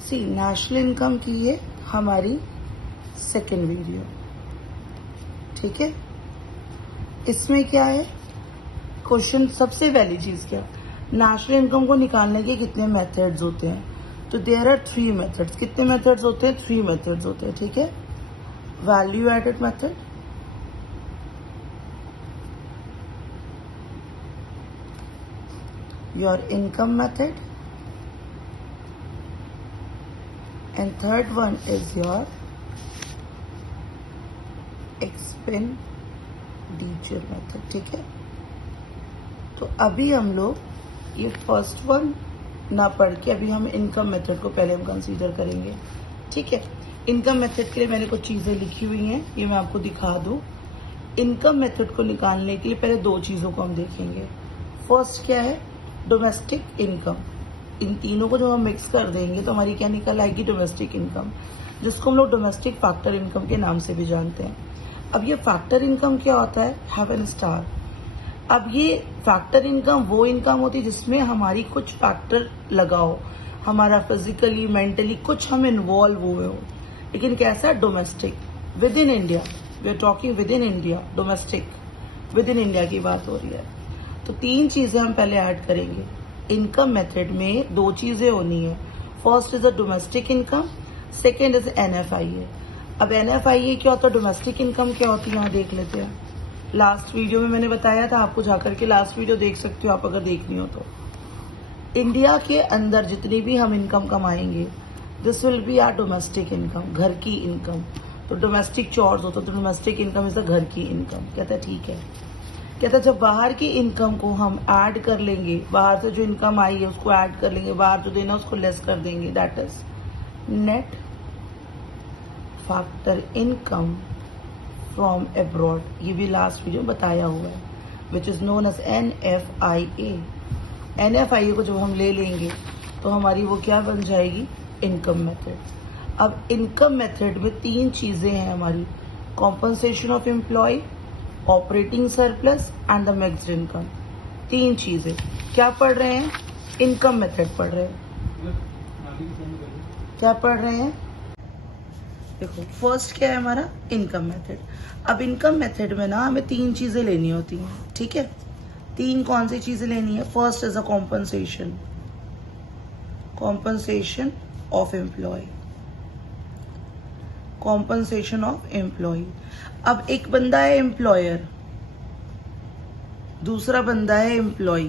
सी national income की है हमारी सेकेंड वीडियो, ठीक है। इसमें क्या है क्वेश्चन, सबसे पहली चीज क्या, नेशनल इनकम को निकालने के कितने मेथड्स होते हैं, तो देयर आर 3 मेथड्स। कितने मेथड्स होते हैं? 3 मेथड्स होते हैं, ठीक है। Value added method, your income method, and third one is your expenditure method, ठीक है। तो अभी हम लोग ये फर्स्ट वन ना पढ़ के अभी हम इनकम मेथड को पहले हम कंसीडर करेंगे, ठीक है। इनकम मेथड के लिए मैंने कुछ चीज़ें लिखी हुई हैं, ये मैं आपको दिखा दूं। इनकम मेथड को निकालने के लिए पहले 2 चीज़ों को हम देखेंगे। फर्स्ट क्या है? Domestic income. इन तीनों को जो हम मिक्स कर देंगे तो हमारी क्या निकल आएगी? डोमेस्टिक इनकम, जिसको हम लोग डोमेस्टिक फैक्टर इनकम के नाम से भी जानते हैं। अब ये फैक्टर इनकम क्या होता है? हेवन स्टार। अब ये फैक्टर इनकम वो इनकम होती है जिसमें हमारी कुछ फैक्टर लगा हो, हमारा फिजिकली मेंटली कुछ हम इन्वॉल्व हुए हो, लेकिन कैसा? Domestic, within India. We are talking within India, domestic within India की बात हो रही है। तो 3 चीजें हम पहले ऐड करेंगे। इनकम मेथड में 2 चीजें होनी है। First is a domestic income, second is NFIA। अब NFIA क्या होता है, डोमेस्टिक इनकम क्या होती है, यहाँ देख लेते हैं। लास्ट वीडियो में मैंने बताया था, आपको जाकर के लास्ट वीडियो देख सकते हो आप अगर देखनी हो तो। इंडिया के अंदर जितनी भी हम इनकम कमाएंगे, this will be our domestic income, घर की इनकम। तो डोमेस्टिक चोर्स होता है, तो डोमेस्टिक इनकम इज द घर की इनकम। कहता है ठीक है। कहता है जब बाहर की इनकम को हम ऐड कर लेंगे, बाहर से जो इनकम आई है उसको ऐड कर लेंगे, बाहर जो देना उसको लेस कर देंगे, that is net factor income from abroad. ये भी लास्ट वीडियो में बताया हुआ है, which is known as NFIA। NFIA को जब हम ले लेंगे तो हमारी वो क्या बन जाएगी? Income method. अब इनकम मेथड में 3 चीजें हैं हमारी, compensation of employ, operating surplus and the mixed income. 3 चीजें क्या पढ़ रहे हैं? इनकम मेथड पढ़ रहे हैं। क्या पढ़ रहे हैं? देखो फर्स्ट क्या है हमारा? Income method. अब इनकम मेथड में ना हमें 3 चीजें लेनी होती हैं, ठीक है। 3 कौन सी चीजें लेनी है? First is a compensation, compensation of employ, compensation of employ. अब एक बंदा है एम्प्लॉयर, दूसरा बंदा है एम्प्लॉय,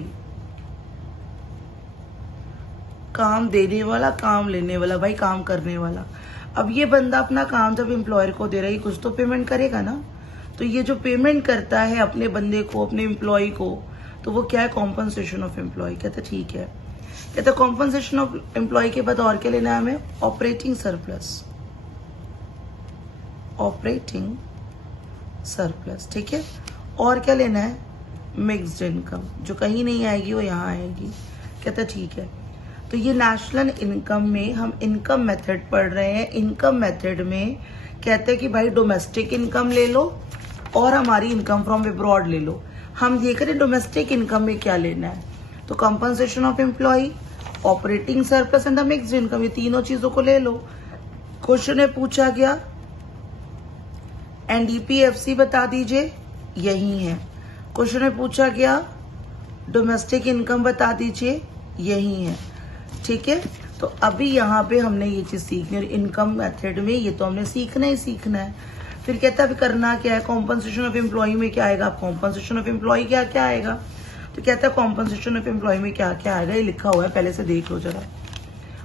काम देने वाला, काम लेने वाला, भाई काम करने वाला। अब ये बंदा अपना काम जब एम्प्लॉयर को दे रहा है, कुछ तो पेमेंट करेगा ना। तो ये जो पेमेंट करता है अपने बंदे को, अपने एम्प्लॉय को, तो वो क्या है? Compensation of employ. कहता ठीक है। कहता कॉम्पनसेशन ऑफ एम्प्लॉय के बाद और क्या लेना है हमें? ऑपरेटिंग सरप्लस, ऑपरेटिंग सरप्लस, ठीक है। और क्या लेना है? मिक्स्ड इनकम, जो कहीं नहीं आएगी वो यहाँ आएगी। कहता ठीक है। तो ये नेशनल इनकम में हम इनकम मेथड पढ़ रहे हैं। इनकम मेथड में कहते हैं कि भाई डोमेस्टिक इनकम ले लो और हमारी इनकम फ्रॉम अब्रॉड ले लो। हम देख रहे हैं डोमेस्टिक इनकम में क्या लेना है, तो compensation of employ, operating surplus and the mixed income, ये तीनों चीजों को ले लो। क्वेश्चन में पूछा गया NDPFC बता दीजिए, यही है। क्वेश्चन में पूछा गया डोमेस्टिक इनकम बता दीजिए, यही है, ठीक है। तो अभी यहाँ पे हमने ये चीज सीखनी है। इनकम मेथड में ये तो हमने सीखना ही सीखना है। फिर कहता है करना क्या है? कॉम्पनसेशन ऑफ एम्प्लॉय में क्या आएगा? कॉम्पनसेशन ऑफ एम्प्लॉय क्या क्या आएगा? तो कहता है कॉम्पनसेशन ऑफ एम्प्लॉय में क्या क्या आएगा, ये लिखा हुआ है, पहले से देख लो जरा।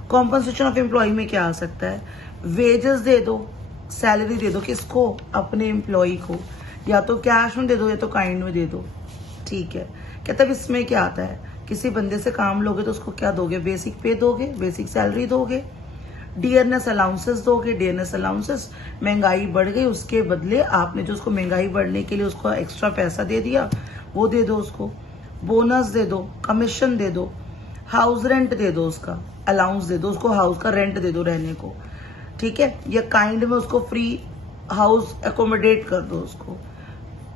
कॉम्पनसेशन ऑफ एम्प्लॉय में क्या आ सकता है? वेजेस दे दो, सैलरी दे दो, किसको? अपने एम्प्लॉय को, या तो कैश में दे दो या तो काइंड में दे दो, ठीक है। कहता है इसमें क्या आता है? किसी बंदे से काम लोगे तो उसको क्या दोगे? बेसिक पे दोगे, बेसिक सैलरी दोगे। डियरनेस अलाउंसेस दोगे, डियरनेस अलाउंसेस, महंगाई बढ़ गई उसके बदले आपने जो उसको महंगाई बढ़ने के लिए उसको एक्स्ट्रा पैसा दे दिया, वो दे दो उसको। बोनस दे दो, कमीशन दे दो, हाउस रेंट दे दो, उसका अलाउंस दे दो, उसको हाउस का रेंट दे दो रहने को, ठीक है। या काइंड में उसको फ्री हाउस एकोमोडेट कर दो, उसको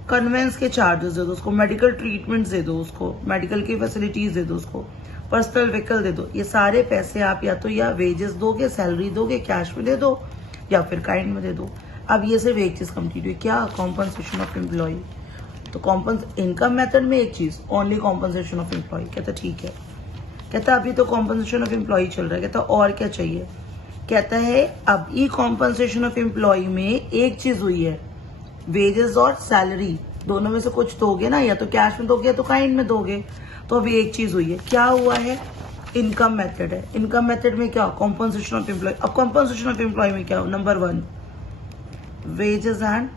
कन्वेंस के चार्जेस दे दो, उसको मेडिकल ट्रीटमेंट्स दे दो, उसको मेडिकल की फैसिलिटीज दे दो, उसको पर्सनल व्हीकल दे दो। ये सारे पैसे आप या तो या वेजेस दोगे, सैलरी दोगे, कैश में दे दो या फिर काइंड में दे दो। अब ये सिर्फ एक चीज कंप्लीट हुई, क्या? Compensation of employ. तो इनकम मेथड में एक चीज, ओनली कॉम्पनसेशन ऑफ एम्प्लॉय। कहता ठीक है। कहता अभी तो कॉम्पनसेशन ऑफ एम्प्लॉय चल रहा है। कहता और क्या चाहिए? कहता है अभी कॉम्पनसेशन ऑफ एम्प्लॉय में एक चीज हुई है, वेजेस और सैलरी दोनों में से कुछ दोगे ना, या तो कैश में दोगे या तो काइंड में दोगे। तो अभी एक चीज हुई है, क्या हुआ है? इनकम मेथड है। इनकम मेथड में क्या? Compensation of employ. अब कॉम्पनसेशन ऑफ एम्प्लॉय में क्या हो? नंबर 1 वेजेस एंड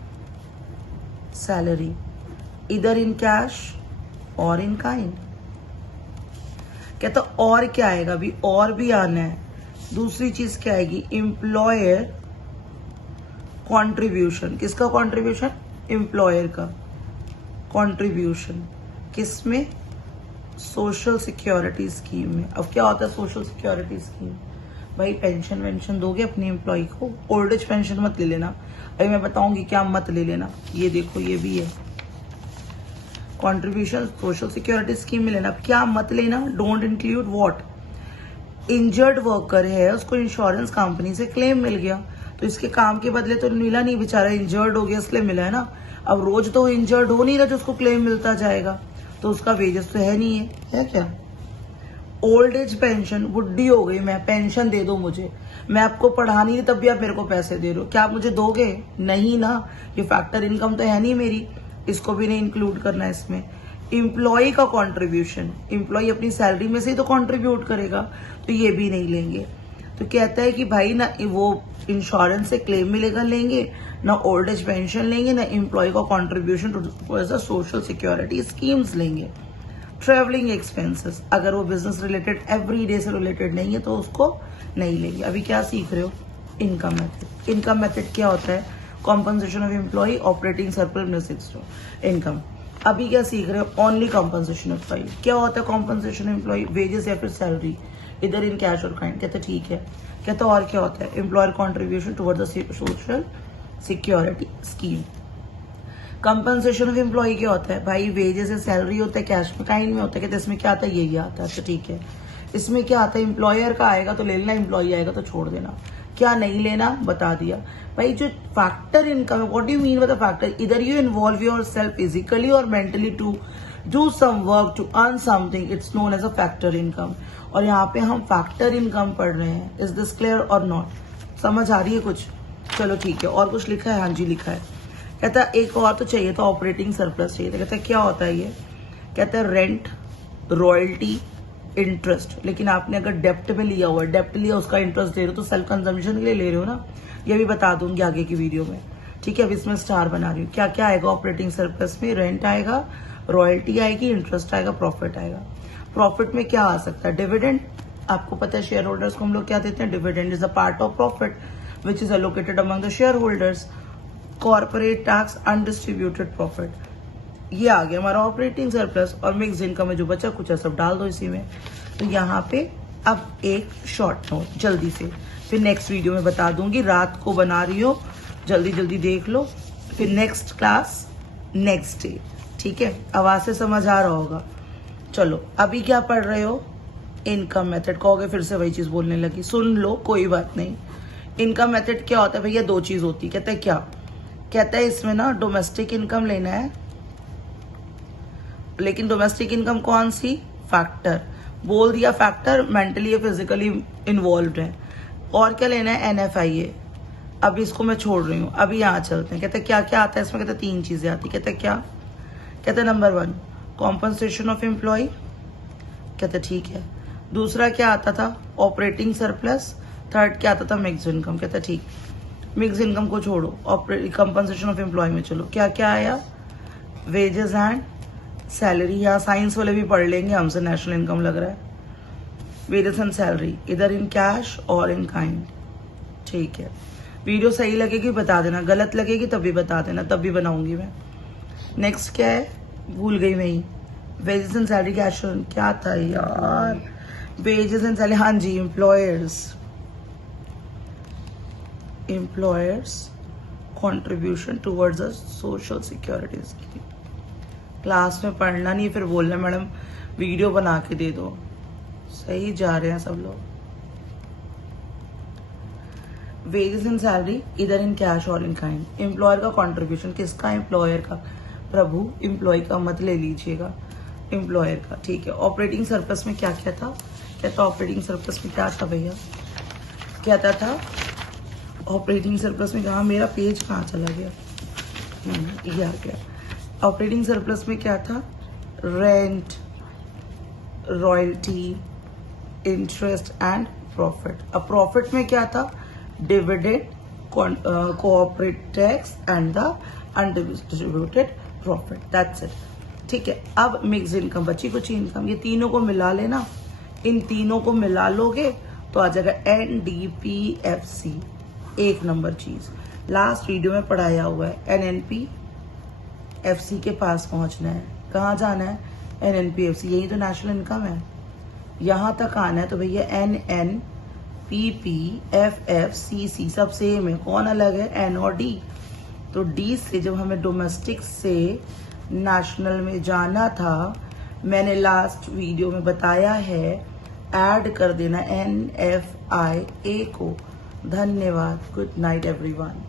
सैलरी, इधर इन कैश और इन काइंड। कहता और क्या आएगा? अभी और भी आना है। दूसरी चीज क्या आएगी? Employer contribution. किसका कंट्रीब्यूशन? एम्प्लॉयर का कंट्रीब्यूशन। किसमें? सोशल सिक्योरिटी स्कीम में। अब क्या होता है सोशल सिक्योरिटी स्कीम? भाई पेंशन वेंशन दोगे अपने एम्प्लॉय को। ओल्ड एज पेंशन मत ले लेना, अभी मैं बताऊंगी क्या मत ले लेना। ये देखो ये भी है कंट्रीब्यूशन सोशल सिक्योरिटी स्कीम में लेना। क्या मत लेना? Don't include what? Injured worker है, उसको इंश्योरेंस कंपनी से क्लेम मिल गया, तो इसके काम के बदले तो मिला नहीं, बेचारा इंजर्ड हो गया इसलिए मिला है ना। अब रोज तो इंजर्ड हो नहीं रहा जो उसको क्लेम मिलता जाएगा, तो उसका वेजेस तो है नहीं है क्या? ओल्ड एज पेंशन, बुढ़ी हो गई मैं, पेंशन दे दो मुझे, मैं आपको पढ़ा नहीं तब भी आप मेरे को पैसे दे रहे हो, क्या आप मुझे दोगे? नहीं ना, ये फैक्टर इनकम तो है नहीं मेरी, इसको भी नहीं इंक्लूड करना है इसमें। एम्प्लॉय का कंट्रीब्यूशन, एम्प्लॉय अपनी सैलरी में से ही तो कंट्रीब्यूट करेगा, तो ये भी नहीं लेंगे। तो कहता है कि भाई ना वो इंश्योरेंस से क्लेम मिलेगा लेंगे, ना ओल्ड एज पेंशन लेंगे, ना एम्प्लॉय का contribution to social security schemes लेंगे। ट्रेवलिंग एक्सपेंसेस, अगर वो बिजनेस रिलेटेड एवरी डे से रिलेटेड नहीं है तो उसको नहीं लेंगे। अभी क्या सीख रहे हो? Income method. इनकम मेथड क्या होता है? Compensation of employ, operating surplus income. अभी क्या सीख रहे हो? Only compensation of employ. क्या होता है कॉम्पनसेशन ऑफ एम्प्लॉय? वेजेस या फिर सैलरी, इधर इन कैश और काइंड। कहते ठीक है। कहता और क्या होता है? Employer contribution toward the social security scheme. Compensation of employ क्या होता है? भाई वेजेस से सैलरी होता है, कैश में काइंड में होता है। कहते इसमें क्या आता है? यही आता है। अच्छा ठीक है। इसमें क्या आता है? एम्प्लॉयर का आएगा तो ले लेना, एम्प्लॉय आएगा तो छोड़ देना। क्या नहीं लेना बता दिया। भाई जो फैक्टर इनकम है, what do you mean by the factor? इधर you involve yourself physically और mentally to do some work to earn something, it's known as a factor income. और यहाँ पे हम फैक्टर इनकम पढ़ रहे हैं। इज दिस क्लियर और नॉट? समझ आ रही है कुछ? चलो ठीक है। और कुछ लिखा है? हाँ जी लिखा है। कहता एक और तो चाहिए, तो ऑपरेटिंग सरप्लस चाहिए। तो कहता क्या होता है ये? कहता है रेंट, रॉयल्टी, इंटरेस्ट। लेकिन आपने अगर डेप्ट में लिया हुआ है, डेप्ट लिया उसका इंटरेस्ट दे रहे हो, तो सेल्फ कंजम्पशन के लिए ले रहे हो ना। ये भी बता दूंगी आगे की वीडियो में। ठीक है, अब इसमें स्टार बना रही हूँ। क्या क्या आएगा ऑपरेटिंग सरप्लस में? रेंट आएगा, रॉयल्टी आएगी, इंटरेस्ट आएगा, प्रॉफिट आएगा। प्रॉफिट में क्या आ सकता है? डिविडेंड। आपको पता है शेयर होल्डर्स को हम लोग क्या देते हैं? Dividend is a part of profit which is allocated among the share holders. Corporate tax, undistributed profit, ये आ गया हमारा ऑपरेटिंग सरप्लस। और मिक्स इनकम में जो बचा कुछ है सब डाल दो इसी में। तो यहाँ पे अब एक शॉर्ट नोट जल्दी से, फिर नेक्स्ट वीडियो में बता दूंगी। रात को बना रही हो, जल्दी जल्दी देख लो, फिर नेक्स्ट क्लास नेक्स्ट डे। ठीक है, आवाज से समझ आ रहा होगा। चलो अभी क्या पढ़ रहे हो? Income method. कहोगे फिर से वही चीज बोलने लगी, सुन लो कोई बात नहीं। इनकम मेथड क्या होता है भैया? दो चीज होती है। कहता है क्या? कहता है इसमें ना डोमेस्टिक इनकम लेना है, लेकिन डोमेस्टिक इनकम कौन सी? फैक्टर। बोल दिया फैक्टर, मेंटली या फिजिकली इन्वॉल्व है। और क्या लेना है? NFIA। अब इसको मैं छोड़ रही हूँ, अभी यहाँ चलते हैं। कहते क्या क्या आता है इसमें? कहते 3 चीजें आती। कहते क्या? कहते नंबर 1 कॉम्पनसेशन ऑफ एम्प्लॉय। कहते ठीक है। दूसरा क्या आता था? Operating surplus. थर्ड क्या आता था? Mix income. कहते ठीक, मिक्स इनकम को छोड़ो, कंपनसेशन ऑफ एम्प्लॉय में चलो। क्या क्या आया? Wages and salary. या साइंस वाले भी पढ़ लेंगे हमसे, नेशनल इनकम लग रहा है। वेजेस एंड सैलरी, इधर इन कैश और इन काइंड। ठीक है, वीडियो सही लगेगी बता देना, गलत लगेगी तब भी बता देना, तब भी बनाऊंगी मैं। नेक्स्ट क्या है? भूल गई मैं ही। वेजेस एंड सैलरी, कैश, क्या था यार? वेजेस एंड सैलरी, हाँ जी, employers contribution towards a social security scheme. Class में पढ़ना नहीं, फिर बोलना मैडम वीडियो बना के दे दो। सही जा रहे हैं सब लोग। वेजेस इन सैलरी इधर इन कैश और इन काइंड। एम्प्लॉयर का कंट्रीब्यूशन किसका? एम्प्लॉयर का। प्रभु एम्प्लॉय का मत ले लीजिएगा, एम्प्लॉयर का, ठीक है। ऑपरेटिंग सरप्लस में क्या क्या था? क्या था ऑपरेटिंग सरप्लस में? क्या था भैया? क्या था ऑपरेटिंग सरप्लस में? कहा मेरा पेज कहाँ चला गया? ये आ गया। ऑपरेटिंग सरप्लस में क्या था? Rent, royalty, interest and profit. अब प्रॉफिट में क्या था? Dividend, cooperate tax and the undistributed profit. That's it, ठीक है। अब मिक्स इनकम बची कुछ इनकम, ये तीनों को मिला लेना। इन तीनों को मिला लोगे तो आ जाएगा NDPFC, एक नंबर चीज। लास्ट वीडियो में पढ़ाया हुआ है। NNPFC के पास पहुंचना है। कहाँ जाना है? NNPFC, यही तो नेशनल इनकम है। यहां तक आना है तो भैया NNPPFFCC सब सेम है। कौन अलग है? N और D। तो D से जब हमें डोमेस्टिक से नेशनल में जाना था, मैंने लास्ट वीडियो में बताया है, ऐड कर देना NFIA को। धन्यवाद। Good night everyone.